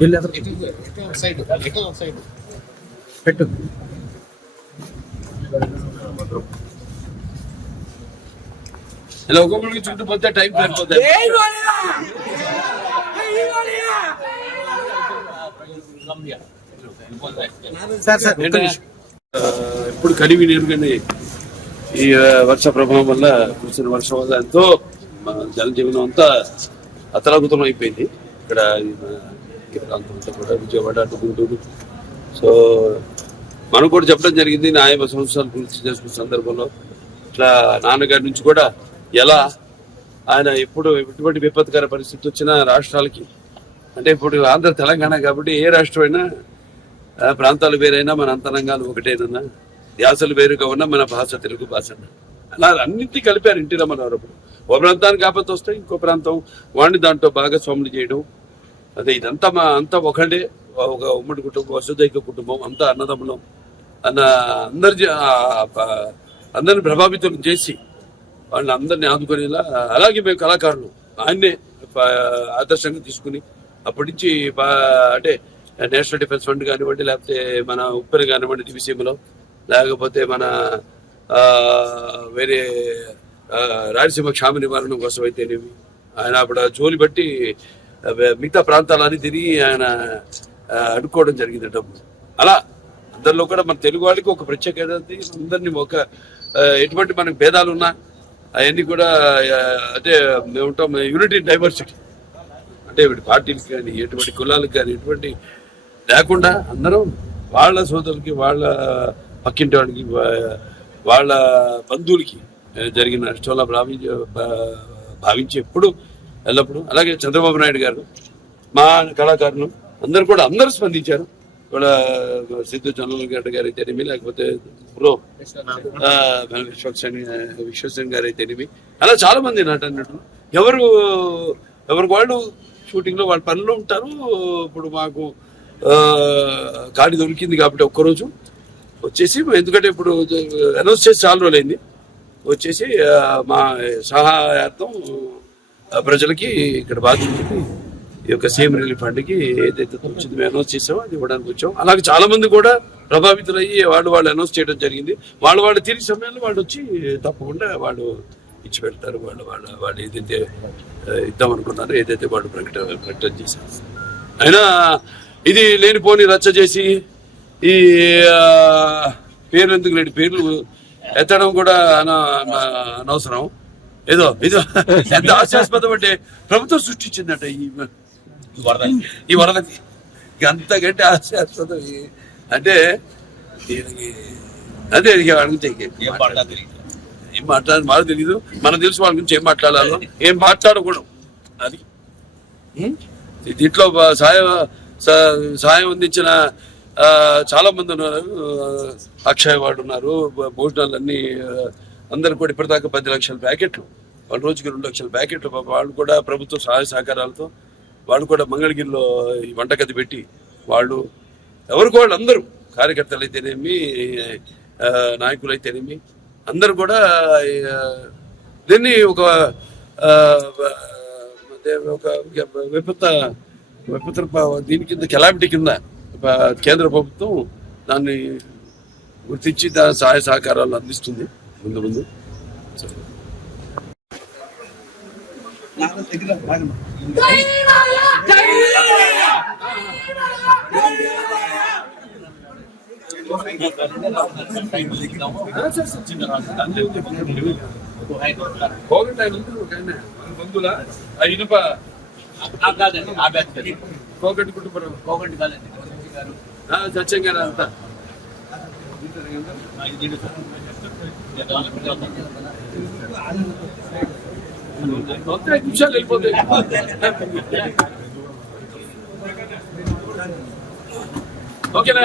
వెళ్ళి అతను పెట్టు ఇలా ఒక్కొక్కరికి చుట్టుపోతే టైం సరిపోతుంది Sir sir. ఒక్క కానీ ఇప్పుడు ఈ వర్ష ప్రభావం వల్ల కురిసిన వర్షం వల్ల ఎంతో జనజీవనం అంతా అతలాకుతలం అయిపోయింది. ఇక్కడ ఈ కూడా విజయవాడ అటు గుంటూరు సో మనం కూడా చెప్పడం జరిగింది నా యాభై సంవత్సరాలు చేసుకున్న సందర్భంలో. ఇట్లా నాన్నగారి నుంచి కూడా ఎలా ఆయన ఎప్పుడు ఎటువంటి విపత్కర పరిస్థితి వచ్చినా రాష్ట్రాలకి అంటే ఇప్పుడు ఆంధ్ర తెలంగాణ కాబట్టి ఏ రాష్ట్రమైనా అయినా ప్రాంతాలు వేరైనా మన అంతరంగాలు ఒకటేనన్నా ధ్యాసలు వేరుగా ఉన్నా మన భాష తెలుగు భాష అలా అన్నింటినీ కలిపారు ఇంటి రమణారావు ఓ ప్రాంతానికి ఆపత్తి వస్తే ఇంకో ప్రాంతం వాడిని దాంట్లో భాగస్వాములు చేయడం. అదే ఇదంతా మా అంతా ఒకటే ఒక ఉమ్మడి కుటుంబం వసుదైక కుటుంబం అంతా అన్నదమ్ములం. అన్న అందరి అందరిని ప్రభావితం చేసి వాళ్ళని అందరిని ఆదుకునేలా అలాగే మేము కళాకారులు. ఆయన్నే ఆదర్శంగా తీసుకుని అప్పటి నుంచి అంటే నేషనల్ డిఫెన్స్ ఫండ్ కానివ్వండి లేకపోతే మన ఉప్పెన కానివ్వండి దివిసీమలో లేకపోతే మన వేరే రాయలసీమ క్షామ నివారణ కోసం అయితేనేమి ఆయన అప్పుడు జోలి బట్టి మిగతా ప్రాంతాలని తిరిగి ఆయన అడుక్కోవడం జరిగింది డబ్బు అలా అందరిలో కూడా మన తెలుగు వాళ్ళకి ఒక ప్రత్యేకత అందరినీ ఒక ఎటువంటి మనకు భేదాలు ఉన్నా అవన్నీ కూడా అదే అంటే మేము ఉంటాం యూనిటీ డైవర్సిటీ. అంటే ఇటు పార్టీలకు కానీ ఎటువంటి కులాలకు కానీ ఎటువంటి లేకుండా అందరం వాళ్ళ సోదరులకి వాళ్ళ పక్కింటి వాడికి వాళ్ళ బంధువులకి జరిగిన నష్టంలా భావించే భా- భావించి ఎప్పుడు ఎల్లప్పుడు అలాగే చంద్రబాబు నాయుడు గారు మా కళాకారులు అందరు కూడా అందరూ స్పందించారు. కూడా సిద్ధు చంద్రబాబు గారు అయితేనేమి లేకపోతే బ్రో ఆ, మన విశ్వక్సేన్ విశ్వసేన్ గారు అయితేనేమి అలా చాలా మంది నటనటు ఎవరు ఎవరు ఎవరికి వాళ్ళు షూటింగ్లో వాళ్ళ పనిలో ఉంటారు. ఇప్పుడు మాకు ఖాళీ దొరికింది కాబట్టి ఒక్కరోజు వచ్చేసి ఎందుకంటే ఇప్పుడు అనౌన్స్ చేసి చాలా రోజులైంది. వచ్చేసి మా సహాయార్థం ప్రజలకి ఇక్కడ బాధితులకి ఈ యొక్క సీఎం రిలీఫ్ ఫండ్కి ఏదైతే వచ్చింది మేము అనౌన్స్ చేసామో అది ఇవ్వడానికి వచ్చాం అలాగే చాలా మంది కూడా ప్రభావితులయ్యి వాళ్ళు వాళ్ళు అనౌన్స్ చేయడం జరిగింది. వాళ్ళు వాళ్ళు తిరిగి సమయంలో వాళ్ళు వచ్చి తప్పకుండా వాళ్ళు ఇచ్చి పెడతారు. వాళ్ళు వాళ్ళ వాళ్ళు ఏదైతే ఇద్దాం అనుకున్నారో ఏదైతే వాళ్ళు ప్రకటన ప్రకటన చేశారు. అయినా ఇది లేనిపోని రచ్చ చేసి ఈ పేర్లు ఎందుకు లేని పేర్లు ఎత్తడం కూడా అన అన- అనవసరం. ఏదో ఏదో ఎంత హాస్యాస్పదం అంటే ప్రభుత్వం సృష్టించిందట ఈ ఈ వరదకి. అంతకంటే ఈ- అంటే దీనికి అదే అడిగితే ఏం మాట్లాడాలి? మాకు తెలియదు మనం తెలుసు వాళ్ళ గురించి ఏం మాట్లాడాలో. ఏం మాట్లాడకూడదు. అది? దీంట్లో సాయం సహాయం అందించిన చాలామంది ఉన్నారు. అక్షయ్ వాడు ఉన్నారు. భోజనాలు అన్నీ అందరు కూడా ఇప్పటిదాకా పది లక్షల ప్యాకెట్లు వాళ్ళ రోజుకి రెండు లక్షల ప్యాకెట్లు వాళ్ళు కూడా ప్రభుత్వ సహాయ సహకారాలతో వాళ్ళు కూడా మంగళగిరిలో ఈ వంటగది పెట్టి వాళ్ళు ఎవరికి వాళ్ళు అందరూ కార్యకర్తలు అయితేనేమి నాయకులు అయితేనేమి అందరూ కూడా దీన్ని ఒక ఒక విపత్త విపత్త దీని కింద కెలామిటీ కింద కేంద్ర ప్రభుత్వం దాన్ని గుర్తించి దాని సహాయ సహకారాలు అందిస్తుంది ముందు ముందు సో, పోగొట్టు ఆయన ఉంది ఒక ఆయన. ఆయన బంధువులా? ఆ ఇనుప పోగొట్టు కుటుంబం కోగండి కాదండి గారు. ఆ, సత్యం గారు అంతా. నిమిషాలు వెళ్ళిపోతాయి ఓకేనా?